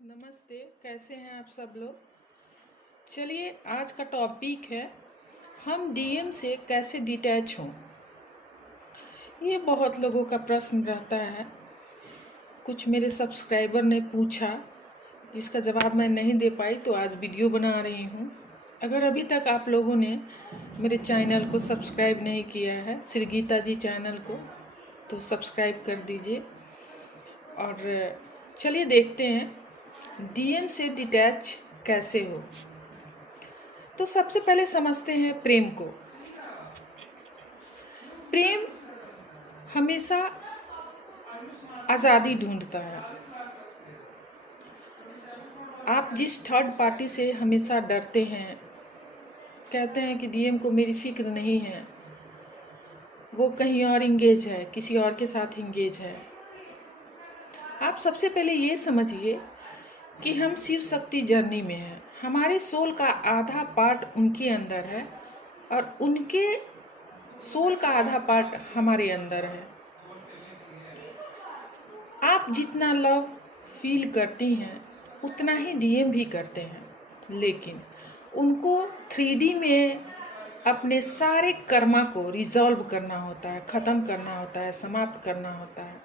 नमस्ते, कैसे हैं आप सब लोग। चलिए आज का टॉपिक है हम डीएम से कैसे डिटैच हों। ये बहुत लोगों का प्रश्न रहता है। कुछ मेरे सब्सक्राइबर ने पूछा जिसका जवाब मैं नहीं दे पाई, तो आज वीडियो बना रही हूँ। अगर अभी तक आप लोगों ने मेरे चैनल को सब्सक्राइब नहीं किया है, श्री गीता जी चैनल को, तो सब्सक्राइब कर दीजिए। और चलिए देखते हैं डीएम से डिटैच कैसे हो। तो सबसे पहले समझते हैं प्रेम को। प्रेम हमेशा आज़ादी ढूंढता है। आप जिस थर्ड पार्टी से हमेशा डरते हैं, कहते हैं कि डीएम को मेरी फिक्र नहीं है, वो कहीं और इंगेज है, किसी और के साथ इंगेज है। आप सबसे पहले ये समझिए कि हम शिव शक्ति जर्नी में हैं। हमारे सोल का आधा पार्ट उनके अंदर है और उनके सोल का आधा पार्ट हमारे अंदर है। आप जितना लव फील करती हैं उतना ही डीएम भी करते हैं, लेकिन उनको 3D में अपने सारे कर्मा को रिजॉल्व करना होता है, ख़त्म करना होता है, समाप्त करना होता है।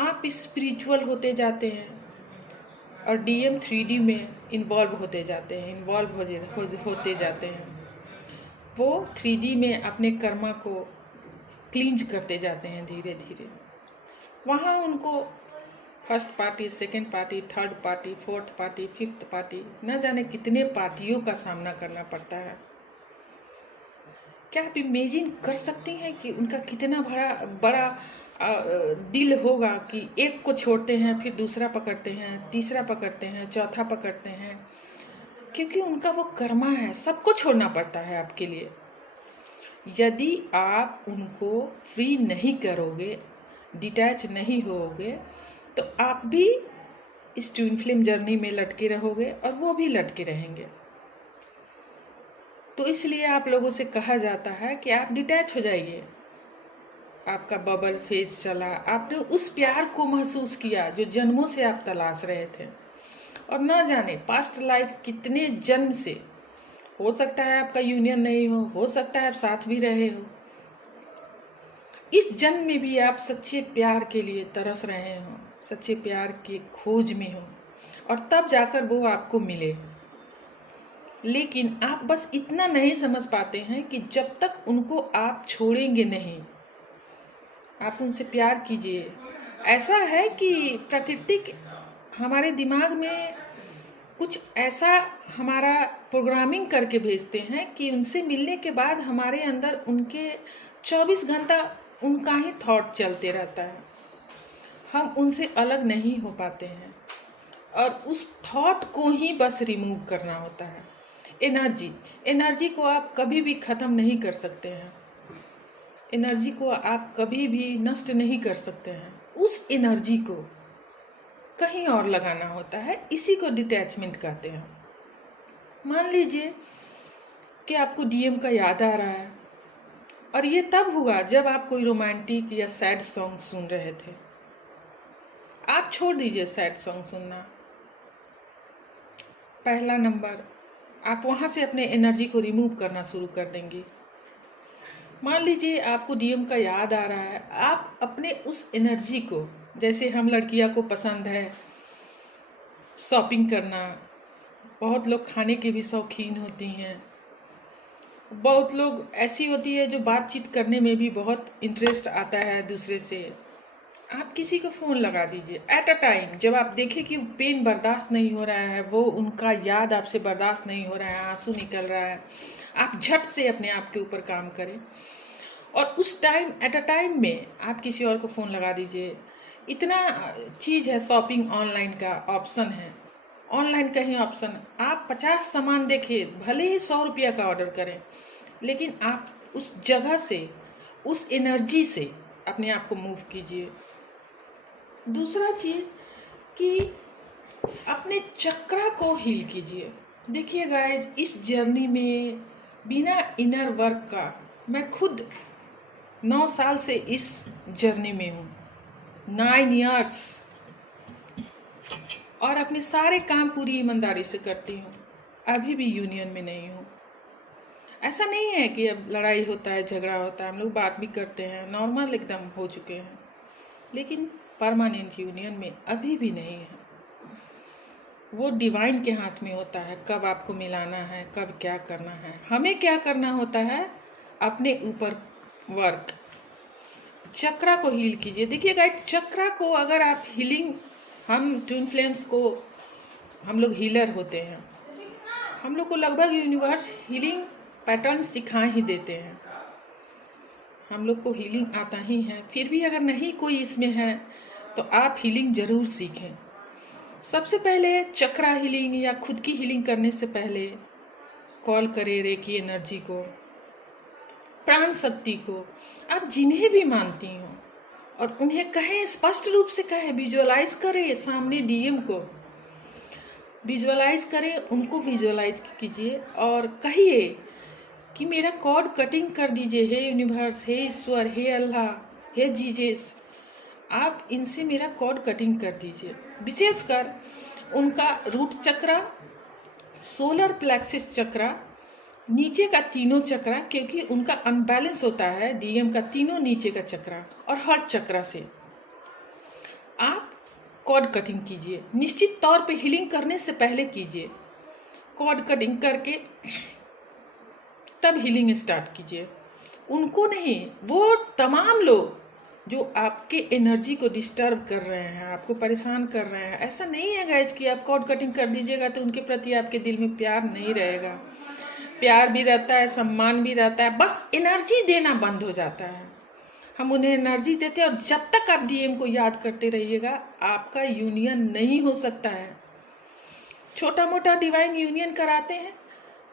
आप स्पिरिचुअल होते जाते हैं और डीएम 3D में इन्वॉल्व होते जाते जाते हैं। वो 3D में अपने कर्मा को क्लींज करते जाते हैं धीरे धीरे। वहाँ उनको first party, second party, third party, fourth party, fifth party, न जाने कितने पार्टियों का सामना करना पड़ता है। क्या आप इमेजिन कर सकती हैं कि उनका कितना बड़ा दिल होगा कि एक को छोड़ते हैं, फिर दूसरा पकड़ते हैं, तीसरा पकड़ते हैं, चौथा पकड़ते हैं, क्योंकि उनका वो कर्मा है। सबको छोड़ना पड़ता है आपके लिए। यदि आप उनको फ्री नहीं करोगे, डिटैच नहीं होगे, तो आप भी इस ट्विन फ्लेम जर्नी में लटके रहोगे और वो भी लटके रहेंगे। तो इसलिए आप लोगों से कहा जाता है कि आप डिटैच हो जाइए। आपका बबल फेज चला, आपने उस प्यार को महसूस किया जो जन्मों से आप तलाश रहे थे, और ना जाने पास्ट लाइफ कितने जन्म से, हो सकता है आपका यूनियन नहीं हो सकता है आप साथ भी रहे हो, इस जन्म में भी आप सच्चे प्यार के लिए तरस रहे हो, सच्चे प्यार की खोज में हो, और तब जाकर वो आपको मिले। लेकिन आप बस इतना नहीं समझ पाते हैं कि जब तक उनको आप छोड़ेंगे नहीं, आप उनसे प्यार कीजिए। ऐसा है कि प्रकृति हमारे दिमाग में कुछ ऐसा हमारा प्रोग्रामिंग करके भेजते हैं कि उनसे मिलने के बाद हमारे अंदर उनके 24 घंटा उनका ही थॉट चलते रहता है। हम उनसे अलग नहीं हो पाते हैं और उस थॉट को ही बस रिमूव करना होता है। एनर्जी को आप कभी भी ख़त्म नहीं कर सकते हैं। एनर्जी को आप कभी भी नष्ट नहीं कर सकते हैं। उस एनर्जी को कहीं और लगाना होता है। इसी को डिटैचमेंट कहते हैं। मान लीजिए कि आपको डीएम का याद आ रहा है, और ये तब हुआ जब आप कोई रोमांटिक या सैड सॉन्ग सुन रहे थे। आप छोड़ दीजिए सैड सॉन्ग सुनना। पहला नंबर, आप वहाँ से अपने एनर्जी को रिमूव करना शुरू कर देंगे। मान लीजिए आपको डीएम का याद आ रहा है, आप अपने उस एनर्जी को, जैसे हम लड़कियां को पसंद है शॉपिंग करना, बहुत लोग खाने के भी शौकीन होती हैं, बहुत लोग ऐसी होती है जो बातचीत करने में भी बहुत इंटरेस्ट आता है दूसरे से। आप किसी को फ़ोन लगा दीजिए एट अ टाइम, जब आप देखें कि पेन बर्दाश्त नहीं हो रहा है, वो उनका याद आपसे बर्दाश्त नहीं हो रहा है, आंसू निकल रहा है, आप झट से अपने आप के ऊपर काम करें। और उस टाइम एट अ टाइम में आप किसी और को फ़ोन लगा दीजिए। इतना चीज़ है, शॉपिंग ऑनलाइन का ऑप्शन है, ऑनलाइन का ही ऑप्शन। आप 50 सामान देखिए, भले ही 100 रुपया का ऑर्डर करें, लेकिन आप उस जगह से, उस एनर्जी से अपने आप को मूव कीजिए। दूसरा चीज़ कि अपने चक्रा को हील कीजिए। देखिए गाइज, इस जर्नी में बिना इनर वर्क का, मैं खुद 9 साल से इस जर्नी में हूँ, 9 इयर्स। और अपने सारे काम पूरी ईमानदारी से करती हूँ। अभी भी यूनियन में नहीं हूँ। ऐसा नहीं है कि अब लड़ाई होता है, झगड़ा होता है, हम लोग बात भी करते हैं, नॉर्मल एकदम हो चुके हैं, लेकिन परमानेंट यूनियन में अभी भी नहीं है। वो डिवाइन के हाथ में होता है, कब आपको मिलाना है, कब क्या करना है। हमें क्या करना होता है, अपने ऊपर वर्क। चक्रा को हील कीजिए। देखिए गाइड, चक्रा को अगर आप हीलिंग, हम ट्विन फ्लेम्स को हम लोग हीलर होते हैं, हम लोग को लगभग यूनिवर्स हीलिंग पैटर्न सिखा ही देते हैं, हम लोग को हीलिंग आता ही है। फिर भी अगर नहीं कोई इसमें है तो आप हीलिंग जरूर सीखें। सबसे पहले चक्रा हीलिंग या खुद की हीलिंग करने से पहले कॉल करें रेकी एनर्जी को, प्राण शक्ति को, आप जिन्हें भी मानती हो, और उन्हें कहें, स्पष्ट रूप से कहें, विजुअलाइज करें सामने डीएम को, विजुअलाइज करें, उनको विजुअलाइज कीजिए और कहिए कि मेरा कॉर्ड कटिंग कर दीजिए, हे यूनिवर्स, हे ईश्वर, हे अल्लाह, हे जीसस, आप इनसे मेरा कॉर्ड कटिंग कर दीजिए। विशेषकर उनका रूट चक्रा, सोलर प्लेक्सिस चक्रा, नीचे का तीनों चक्रा, क्योंकि उनका अनबैलेंस होता है डीएम का तीनों नीचे का चक्रा, और हार्ट चक्रा से आप कॉर्ड कटिंग कीजिए। निश्चित तौर पे हीलिंग करने से पहले कीजिए, कॉर्ड कटिंग करके तब हीलिंग स्टार्ट कीजिए। उनको नहीं, वो तमाम लोग जो आपके एनर्जी को डिस्टर्ब कर रहे हैं, आपको परेशान कर रहे हैं। ऐसा नहीं है गाइज कि आप कॉर्ड कटिंग कर दीजिएगा तो उनके प्रति आपके दिल में प्यार नहीं रहेगा। प्यार भी रहता है, सम्मान भी रहता है, बस एनर्जी देना बंद हो जाता है। हम उन्हें एनर्जी देते हैं, और जब तक आप डीएम को याद करते रहिएगा आपका यूनियन नहीं हो सकता है। छोटा मोटा डिवाइन यूनियन कराते हैं,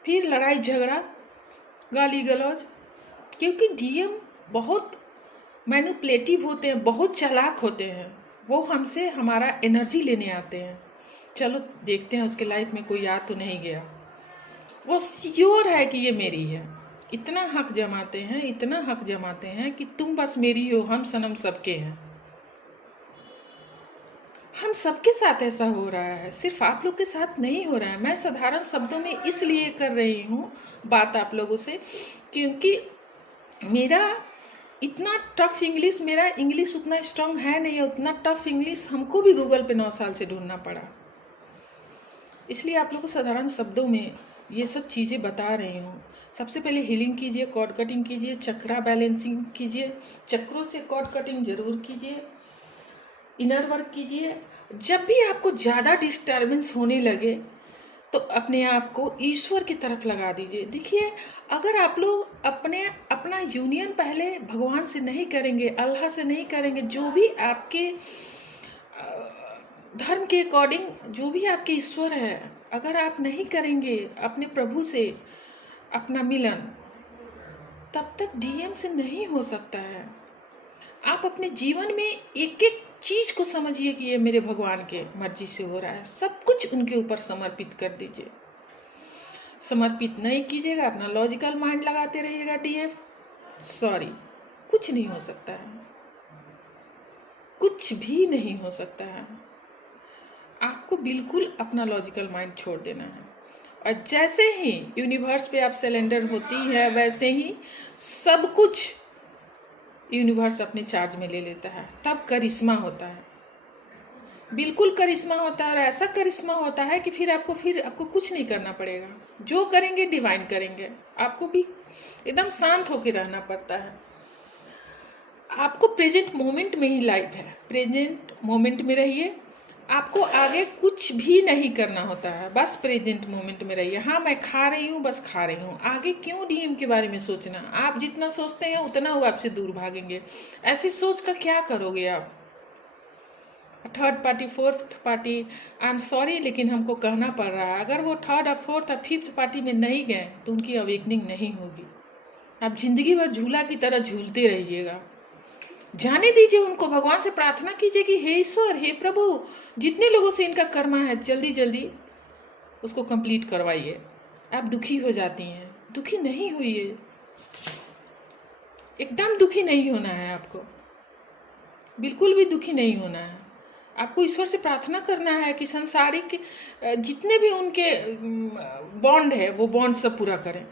फिर लड़ाई झगड़ा, गाली गलौज, क्योंकि डीएम बहुत मैनिपुलेटिव होते हैं, बहुत चालाक होते हैं। वो हमसे हमारा एनर्जी लेने आते हैं। चलो देखते हैं उसके लाइफ में कोई आ तो नहीं गया। वो श्योर है कि ये मेरी है, इतना हक जमाते हैं, इतना हक जमाते हैं कि तुम बस मेरी हो, हम सनम सबके हैं। हम सबके साथ ऐसा हो रहा है, सिर्फ आप लोग के साथ नहीं हो रहा है। मैं साधारण शब्दों में इसलिए कर रही हूँ बात आप लोगों से, क्योंकि मेरा इतना टफ इंग्लिश, मेरा इंग्लिश उतना स्ट्रांग है नहीं, उतना टफ इंग्लिश हमको भी गूगल पे 9 साल से ढूंढना पड़ा। इसलिए आप लोगों को साधारण शब्दों में ये सब चीज़ें बता रही हूँ। सबसे पहले हीलिंग कीजिए, कॉर्ड कटिंग कीजिए, चक्रा बैलेंसिंग कीजिए, चक्रों से कॉर्ड कटिंग जरूर कीजिए, इनर वर्क कीजिए। जब भी आपको ज़्यादा डिस्टर्बेंस होने लगे तो अपने आप को ईश्वर की तरफ लगा दीजिए। देखिए, अगर आप लोग अपना यूनियन पहले भगवान से नहीं करेंगे, अल्लाह से नहीं करेंगे, जो भी आपके धर्म के अकॉर्डिंग जो भी आपके ईश्वर है, अगर आप नहीं करेंगे अपने प्रभु से अपना मिलन, तब तक डीएम से नहीं हो सकता है। आप अपने जीवन में एक एक चीज को समझिए कि ये मेरे भगवान के मर्जी से हो रहा है, सब कुछ उनके ऊपर समर्पित कर दीजिए। समर्पित नहीं कीजिएगा, अपना लॉजिकल माइंड लगाते रहिएगा, डीएफ सॉरी, कुछ नहीं हो सकता है, कुछ भी नहीं हो सकता है। आपको बिल्कुल अपना लॉजिकल माइंड छोड़ देना है, और जैसे ही यूनिवर्स पे आप सरेंडर होती है, वैसे ही सब कुछ यूनिवर्स अपने चार्ज में ले लेता है। तब करिश्मा होता है, बिल्कुल करिश्मा होता है, और ऐसा करिश्मा होता है कि फिर आपको कुछ नहीं करना पड़ेगा। जो करेंगे डिवाइन करेंगे, आपको भी एकदम शांत होकर रहना पड़ता है। आपको प्रेजेंट मोमेंट में ही लाइफ है, प्रेजेंट मोमेंट में रहिए। आपको आगे कुछ भी नहीं करना होता है, बस प्रेजेंट मोमेंट में रहिए। हाँ, मैं खा रही हूँ, बस खा रही हूँ, आगे क्यों डीएम के बारे में सोचना। आप जितना सोचते हैं उतना वो आपसे दूर भागेंगे। ऐसी सोच का क्या करोगे आप। Third party, fourth party, I am sorry लेकिन हमको कहना पड़ रहा है, अगर वो थर्ड और फोर्थ और फिफ्थ पार्टी में नहीं गए तो उनकी अवेकनिंग नहीं होगी। आप जिंदगी भर झूला की तरह झूलते रहिएगा। जाने दीजिए उनको, भगवान से प्रार्थना कीजिए कि हे ईश्वर, हे प्रभु, जितने लोगों से इनका कर्मा है जल्दी जल्दी उसको कंप्लीट करवाइए। आप दुखी हो जाती हैं, दुखी नहीं हुई, एकदम दुखी नहीं होना है आपको, बिल्कुल भी दुखी नहीं होना है। आपको ईश्वर से प्रार्थना करना है कि संसारिक जितने भी उनके बॉन्ड है वो बॉन्ड सब पूरा करें।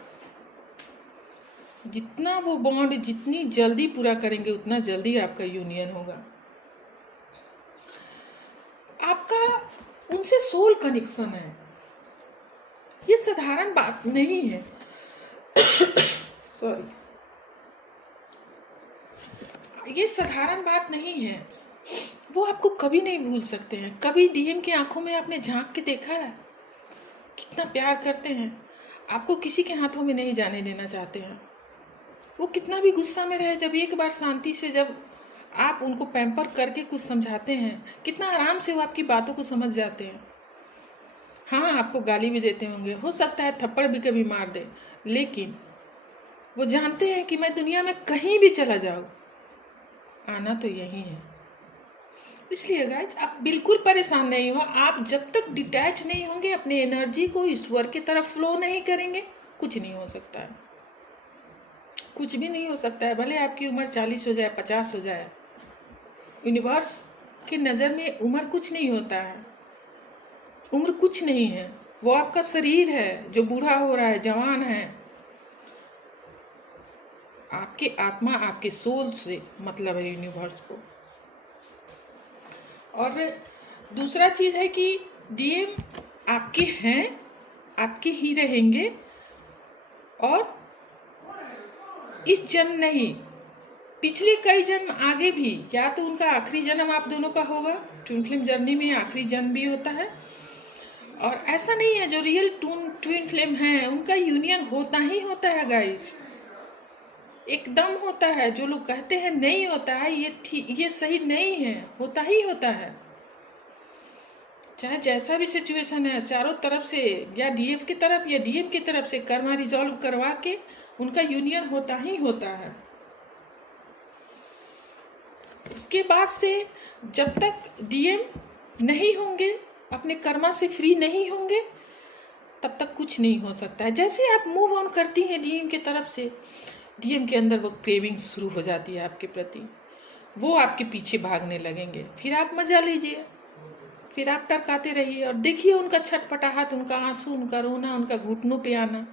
जितना वो बॉन्ड जितनी जल्दी पूरा करेंगे उतना जल्दी आपका यूनियन होगा। आपका उनसे सोल कनेक्शन है, ये साधारण बात नहीं है। सॉरी, ये साधारण बात नहीं है। वो आपको कभी नहीं भूल सकते हैं। कभी डीएम की आंखों में आपने झांक के देखा है कितना प्यार करते हैं, आपको किसी के हाथों में नहीं जाने देना चाहते हैं। वो कितना भी गुस्सा में रहे, जब एक बार शांति से जब आप उनको पैम्पर करके कुछ समझाते हैं, कितना आराम से वो आपकी बातों को समझ जाते हैं। हाँ, आपको गाली भी देते होंगे, हो सकता है थप्पड़ भी कभी मार दे, लेकिन वो जानते हैं कि मैं दुनिया में कहीं भी चला जाऊं, आना तो यही है। इसलिए गाइज आप बिल्कुल परेशान नहीं हो। आप जब तक डिटैच नहीं होंगे, अपने एनर्जी को ईश्वर की तरफ फ्लो नहीं करेंगे, कुछ नहीं हो सकता है। कुछ भी नहीं हो सकता है। भले आपकी उम्र 40 हो जाए, 50 हो जाए, यूनिवर्स की नज़र में उम्र कुछ नहीं होता है। उम्र कुछ नहीं है, वो आपका शरीर है जो बूढ़ा हो रहा है, जवान है। आपके आत्मा, आपके सोल से मतलब है यूनिवर्स को। और दूसरा चीज है कि डीएम आपके हैं, आपके ही रहेंगे, और इस जन्म नहीं, पिछले कई जन्म आगे भी, या तो उनका आखिरी जन्म आप दोनों का होगा। ट्विन फ्लेम जर्नी में आखिरी जन्म भी होता है, और ऐसा नहीं है जो रियल ट्विन फ्लेम है उनका यूनियन होता ही होता है गाइस, एकदम होता है। जो लोग कहते हैं नहीं होता है, ये सही नहीं है, होता ही होता है। चाहे जैसा भी सिचुएशन है, चारों तरफ से, या डीएफ की तरफ या डीएम की तरफ से कर्मा रिजॉल्व करवा के उनका यूनियन होता ही होता है। उसके बाद से जब तक डीएम नहीं होंगे, अपने कर्मा से फ्री नहीं होंगे, तब तक कुछ नहीं हो सकता है। जैसे आप मूव ऑन करती हैं डीएम की तरफ से, डीएम के अंदर वो क्रेविंग शुरू हो जाती है आपके प्रति, वो आपके पीछे भागने लगेंगे। फिर आप मजा लीजिए, फिर आप टरकाते रहिए और देखिए उनका छटपटाहट, उनका आंसू, उनका रोना, उनका घुटनों पे आना।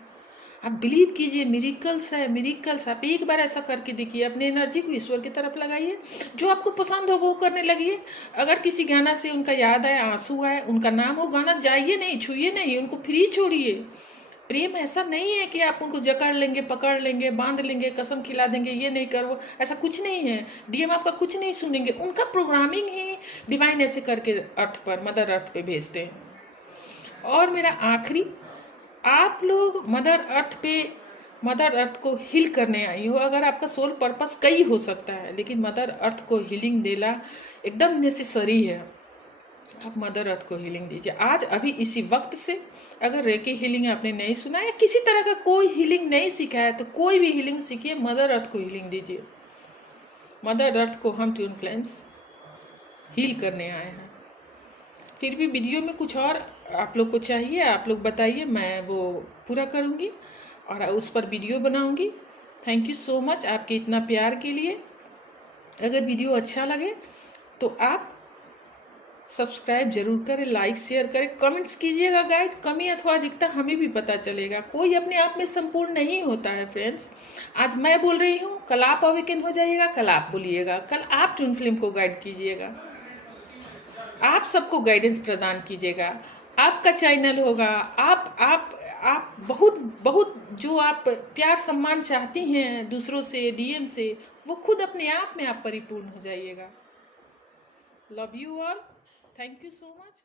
आप बिलीव कीजिए, मिरेकल्स है, मिरेकल्स। आप एक बार ऐसा करके देखिए, अपने एनर्जी को ईश्वर की तरफ लगाइए, जो आपको पसंद हो वो करने लगिए। अगर किसी गाना से उनका याद आए, आंसू आए, उनका नाम हो, गाना जाइए नहीं, छुइए नहीं, उनको फ्री छोड़िए। प्रेम ऐसा नहीं है कि आप उनको जकड़ लेंगे, पकड़ लेंगे, बांध लेंगे, कसम खिला देंगे, ये नहीं कर वो, ऐसा कुछ नहीं है। डीएम आपका कुछ नहीं सुनेंगे, उनका प्रोग्रामिंग ही डिवाइन ऐसे करके अर्थ पर, मदर अर्थ पे भेजते हैं। और मेरा आखिरी, आप लोग मदर अर्थ पे, मदर अर्थ को हील करने आई हो। अगर आपका सोल पर्पस कई हो सकता है, लेकिन मदर अर्थ को हीलिंग देना एकदम नेसेसरी है। आप मदर अर्थ को हीलिंग दीजिए आज, अभी इसी वक्त से। अगर रेकी हीलिंग आपने नहीं सुना या किसी तरह का कोई हीलिंग नहीं सीखा है, तो कोई भी हीलिंग सीखिए, मदर अर्थ को हीलिंग दीजिए। मदर अर्थ को हम ट्विन फ्लेम्स हील करने आए हैं। फिर भी वीडियो में कुछ और आप लोग को चाहिए, आप लोग बताइए, मैं वो पूरा करूँगी और उस पर वीडियो बनाऊँगी। थैंक यू सो मच आपके इतना प्यार के लिए। अगर वीडियो अच्छा लगे तो आप सब्सक्राइब जरूर करें, लाइक शेयर करें, कमेंट्स कीजिएगा गाइज। कमी अथवा अधिकता हमें भी पता चलेगा। कोई अपने आप में संपूर्ण नहीं होता है फ्रेंड्स। आज मैं बोल रही हूँ, कल आप अवेकन हो जाइएगा, कल आप बोलिएगा, कल आप ट्विन फ्लेम को गाइड कीजिएगा, आप सबको गाइडेंस प्रदान कीजिएगा। आपका चैनल होगा, आप बहुत बहुत जो आप प्यार सम्मान चाहती हैं दूसरों से, डीएम से, वो खुद अपने आप में आप परिपूर्ण हो जाइएगा। Love you all, thank you so much.